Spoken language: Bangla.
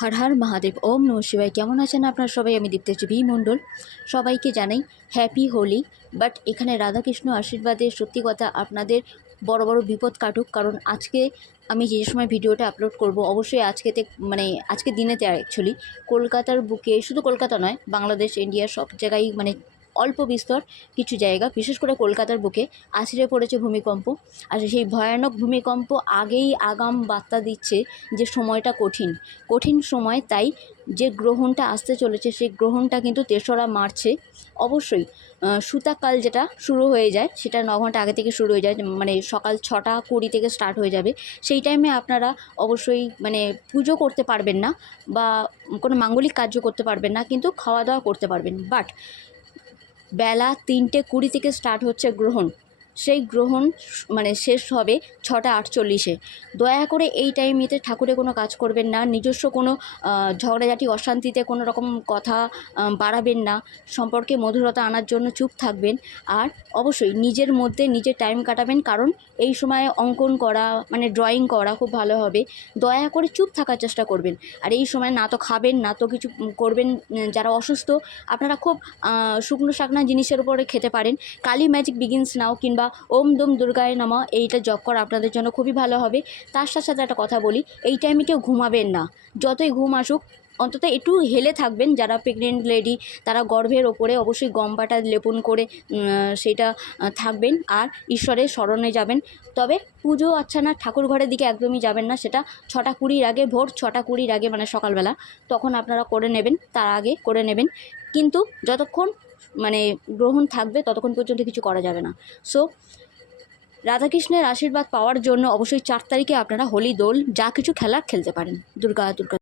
হর হর মহাদেব। ওম নমঃ শিবায়। কেমন আছেন আপনারা সবাই? আমি দীপ্তেশ্বর ভি মণ্ডল। সবাইকে জানাই হ্যাপি হোলি। বাট এখানে রাধাকৃষ্ণ আশীর্বাদে সত্যি কথা আপনাদের বড় বড় বিপদ কাটুক। কারণ আজকে আমি যে সময় ভিডিওটা আপলোড করব অবশ্যই আজকেতে আজকে দিনেতে অ্যাকচুয়ালি কলকাতার বুকে, শুধু কলকাতা নয়, বাংলাদেশ, ইন্ডিয়ার সব জায়গায় অল্প বিস্তর কিছু জায়গা, বিশেষ করে কলকাতার বুকে আছড়ে পড়েছে ভূমিকম্প। আর সেই ভয়ানক ভূমিকম্প আগেই আগাম বার্তা দিচ্ছে যে সময়টা কঠিন সময়। তাই যে গ্রহণটা আসতে চলেছে সেই গ্রহণটা কিন্তু ৩রা মার্চে অবশ্যই সূতাকাল যেটা শুরু হয়ে যায়, সেটা ৯ ঘন্টা আগে থেকে শুরু হয়ে যায়, সকাল ৬টা ২০ থেকে স্টার্ট হয়ে যাবে। সেই টাইমে আপনারা অবশ্যই পুজো করতে পারবেন না বা কোনো মাঙ্গলিক কার্য করতে পারবেন না, কিন্তু খাওয়া দাওয়া করতে পারবেন। বাট বেলা ৩টে ২০ থেকে স্টার্ট হচ্ছে গ্রহণ। সেই গ্রহণ শেষ হবে ৬টা ৪৮-এ। দয়া করে এই টাইমেতে ঠাকুরের কোনো কাজ করবেন না, নিজস্ব কোনো ঝগড়াঝাটি অশান্তিতে কোনো রকম কথা বাড়াবেন না, সম্পর্কে মধুরতা আনার জন্য চুপ থাকবেন। আর অবশ্যই নিজের মধ্যে নিজে টাইম কাটাবেন, কারণ এই সময় অঙ্কন করা ড্রয়িং করা খুব ভালো হবে। দয়া করে চুপ থাকার চেষ্টা করবেন। আর এই সময় না তো খাবেন না তো কিছু করবেন। যারা অসুস্থ আপনারা খুব শুকনো শাকনা জিনিসের উপরে খেতে পারেন। কালী ম্যাজিক বিগিনস নাও কিংবা ওম দম দুর্গায় নমঃ এইটা জপ করা আপনাদের জন্য খুবই ভালো হবে। তার সাথে সাথে একটা কথা বলি, এই টাইমে কেউ ঘুমাবেন না। যতই ঘুম আসুক অন্তত একটু হেলে থাকবেন। যারা প্রেগনেন্ট লেডি তারা গর্ভের ওপরে অবশ্যই গমবাটা লেপন করে সেটা থাকবেন আর ঈশ্বরের শরণে যাবেন। তবে পুজো আচ্ছানা ঠাকুর ঘরের দিকে একদমই যাবেন না। সেটা ৬টা ২০ আগে, ভোর ৬টা ২০ আগে, সকালবেলা তখন আপনারা করে নেবেন, তার আগে করে নেবেন। কিন্তু যতক্ষণ গ্রহণ থাকবে ততক্ষণ পর্যন্ত কিছু করা যাবে না। সো রাধাকৃষ্ণের আশীর্বাদ পাওয়ার জন্য অবশ্যই ৪ তারিখে আপনারা হোলি দোল যা কিছু খেলার খেলতে পারেন। দুর্গা দুর্গা।